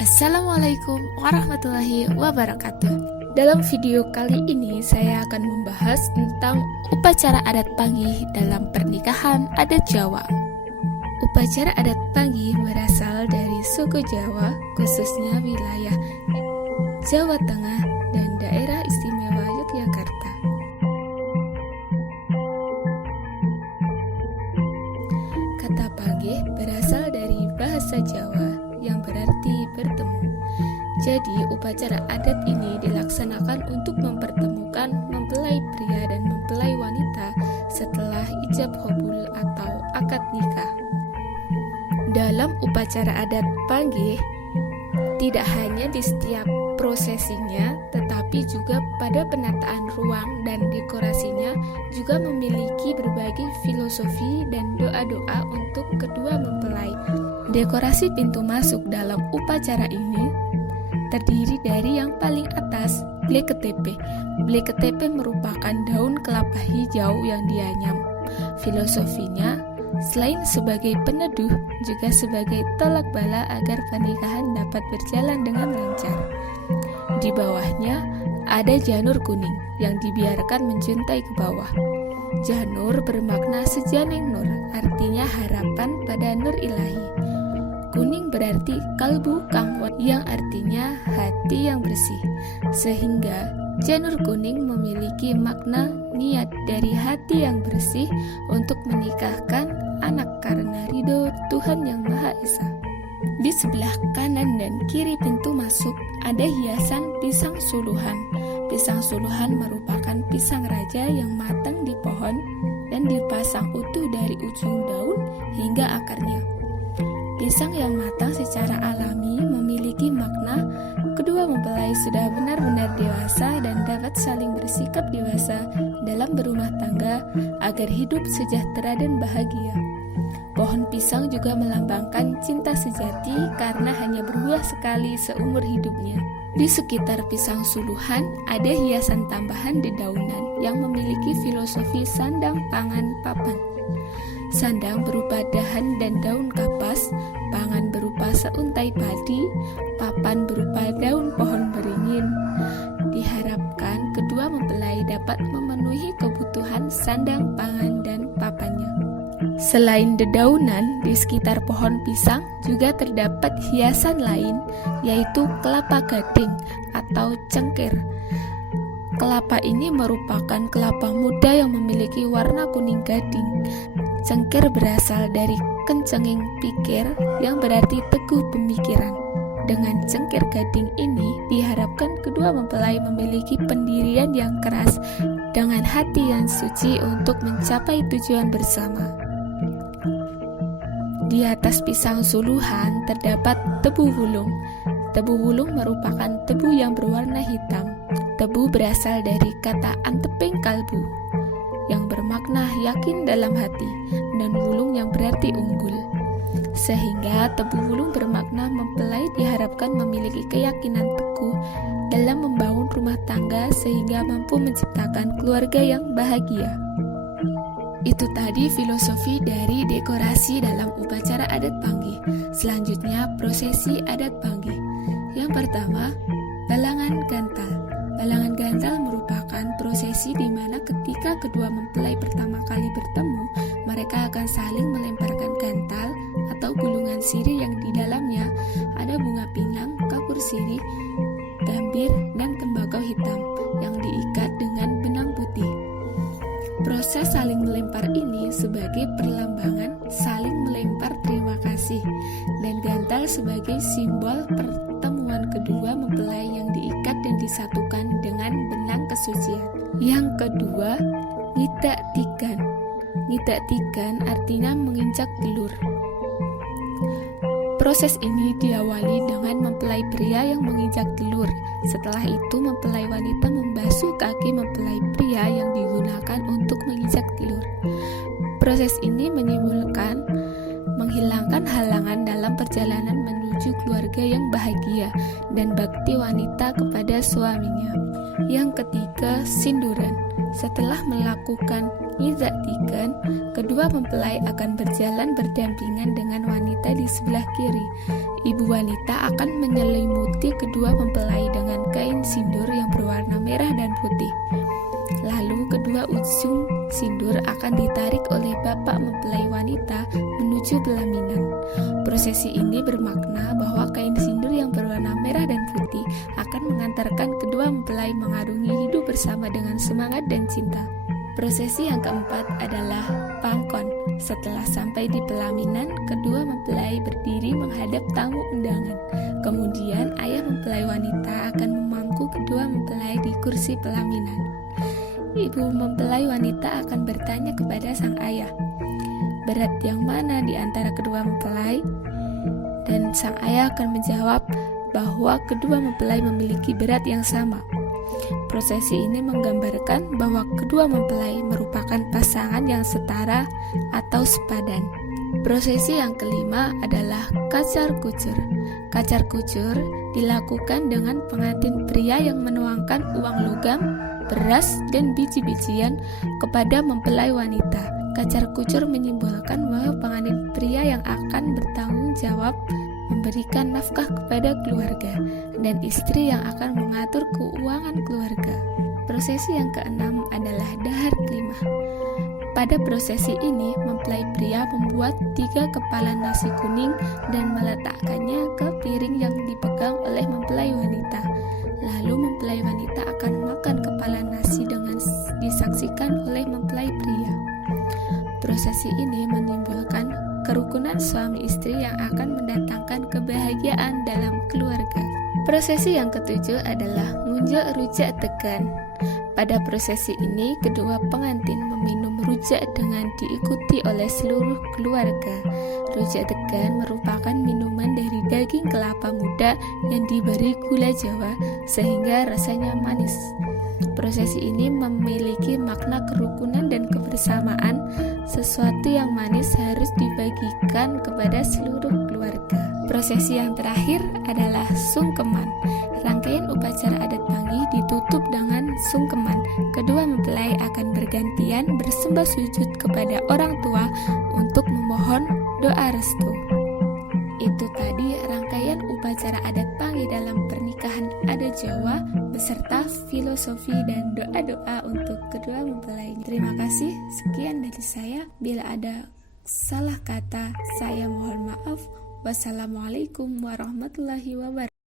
Assalamualaikum warahmatullahi wabarakatuh. Dalam video kali ini saya akan membahas tentang upacara adat panggih dalam pernikahan adat Jawa. Upacara adat panggih berasal dari suku Jawa, khususnya wilayah Jawa Tengah dan daerah istimewa Yogyakarta. Kata panggih berasal dari bahasa Jawa yang berarti bertemu. Jadi, upacara adat ini dilaksanakan untuk mempertemukan mempelai pria dan mempelai wanita setelah ijab qabul atau akad nikah. Dalam upacara adat panggih, tidak hanya di setiap prosesinya, tetapi juga pada penataan ruang dan dekorasinya juga memiliki berbagai filosofi dan doa-doa untuk kedua mempelai. Dekorasi pintu masuk dalam upacara ini terdiri dari yang paling atas, bleketepe. Bleketepe merupakan daun kelapa hijau yang dianyam. Filosofinya, selain sebagai peneduh, juga sebagai tolak bala agar pernikahan dapat berjalan dengan lancar. Di bawahnya ada janur kuning yang dibiarkan menjuntai ke bawah. Janur bermakna sejaning nur, artinya harapan pada nur ilahi. Kuning berarti kalbu kangwat yang artinya hati yang bersih. Sehingga janur kuning memiliki makna niat dari hati yang bersih untuk menikahkan anak karena ridho Tuhan Yang Maha Esa. Di sebelah kanan dan kiri pintu masuk ada hiasan pisang suluhan. Pisang suluhan merupakan pisang raja yang matang di pohon dan dipasang utuh dari ujung daun hingga akarnya. Pisang yang matang secara alami memiliki makna kedua mempelai sudah benar-benar dewasa dan dapat saling bersikap dewasa dalam berumah tangga agar hidup sejahtera dan bahagia. Pohon pisang juga melambangkan cinta sejati karena hanya berbuah sekali seumur hidupnya. Di sekitar pisang suluhan ada hiasan tambahan dedaunan yang memiliki filosofi sandang, pangan, papan. Sandang berupa dahan dan daun kapas, pangan berupa seuntai padi, papan berupa daun pohon beringin. Diharapkan kedua mempelai dapat memenuhi kebutuhan sandang, pangan, dan papannya. Selain dedaunan, di sekitar pohon pisang juga terdapat hiasan lain, yaitu kelapa gading atau cengkir. Kelapa ini merupakan kelapa muda yang memiliki warna kuning gading. Cengkir berasal dari kencenging pikir yang berarti teguh pemikiran. Dengan cengkir gading ini diharapkan kedua mempelai memiliki pendirian yang keras dengan hati yang suci untuk mencapai tujuan bersama. Di atas pisang suluhan terdapat tebu wulung. Tebu wulung merupakan tebu yang berwarna hitam. Tebu berasal dari kata anteping kalbu yang bermakna yakin dalam hati, dan wulung yang berarti unggul. Sehingga tebu wulung bermakna mempelai diharapkan memiliki keyakinan teguh dalam membangun rumah tangga sehingga mampu menciptakan keluarga yang bahagia. Itu tadi filosofi dari dekorasi dalam upacara adat panggih. Selanjutnya prosesi adat panggih. Yang pertama, balangan gantal. Balangan gantal merupakan prosesi di mana ketika kedua mempelai pertama kali bertemu, mereka akan saling melemparkan gantal atau gulungan sirih yang di dalamnya ada bunga pinang, kapur sirih, gambir, dan tembakau hitam yang diikat dengan benang putih. Proses saling melempar ini sebagai perlambangan saling melempar terima kasih, dan gantal sebagai simbol pertemuan kedua mempelai yang diikat dan disatukan dengan benang kesucian. Yang kedua, ngidak tigan. Ngidak tigan artinya menginjak telur. Proses ini diawali dengan mempelai pria yang menginjak telur. Setelah itu mempelai wanita membasuh kaki mempelai pria yang digunakan untuk menginjak telur. Proses ini menyimbolkan menghilangkan halangan dalam perjalanan menuju keluarga yang bahagia dan bakti wanita kepada suaminya. Yang ketiga, sinduran. Setelah melakukan ngidak tigan, kedua mempelai akan berjalan berdampingan dengan wanita di sebelah kiri. ibu wanita akan menyelimuti kedua mempelai dengan kain sindur yang berwarna merah dan putih. Lalu kedua ujung sindur akan ditarik oleh bapak mempelai wanita menuju pelaminan. Prosesi ini bermakna bahwa kain sindur yang berwarna merah dan putih akan mengantarkan kedua mempelai mengarungi hidup bersama dengan semangat dan cinta. Prosesi yang keempat adalah pangkon. Setelah sampai di pelaminan, kedua mempelai berdiri menghadap tamu undangan. Kemudian ayah mempelai wanita akan memangku kedua mempelai di kursi pelaminan. Ibu mempelai wanita akan bertanya kepada sang ayah, berat yang mana di antara kedua mempelai? Dan sang ayah akan menjawab bahwa kedua mempelai memiliki berat yang sama. Prosesi ini menggambarkan bahwa kedua mempelai merupakan pasangan yang setara atau sepadan. Prosesi yang kelima adalah kacar kucur. Kacar kucur dilakukan dengan pengantin pria yang menuangkan uang logam, beras, dan biji-bijian kepada mempelai wanita. Kacar kucur menyimbolkan bahwa pengantin pria yang akan bertanggung jawab memberikan nafkah kepada keluarga dan istri yang akan mengatur keuangan keluarga. Prosesi yang keenam adalah dahar kelimah. Pada prosesi ini, mempelai pria membuat 3 kepala nasi kuning dan meletakkannya ke piring yang dipegang oleh mempelai wanita. Lalu mempelai wanita akan makan kepala nasi dengan disaksikan oleh mempelai pria. Prosesi ini menyimbolkan kerukunan suami istri yang akan mendatangkan kebahagiaan dalam keluarga. Prosesi yang ketujuh adalah ngunjuk rujak degan. Pada prosesi ini, kedua pengantin meminum rujak dengan diikuti oleh seluruh keluarga. Rujak degan merupakan minuman dari daging kelapa muda yang diberi gula Jawa sehingga rasanya manis. Prosesi ini memiliki makna kerukunan dan kebersamaan. Sesuatu yang manis harus dibagikan kepada seluruh keluarga. Prosesi yang terakhir adalah sungkeman. Rangkaian upacara adat Bangi ditutup dengan sungkeman. Kedua mempelai akan bergantian bersembah sujud kepada orang tua untuk memohon doa restu. Itu tadi rangkaian upacara adat Bangi dalam pernikahan adat Jawa beserta filosofi dan doa-doa untuk kedua mempelai. Terima kasih, sekian dari saya. Bila ada salah kata, saya mohon maaf. Wassalamualaikum warahmatullahi wabarakatuh.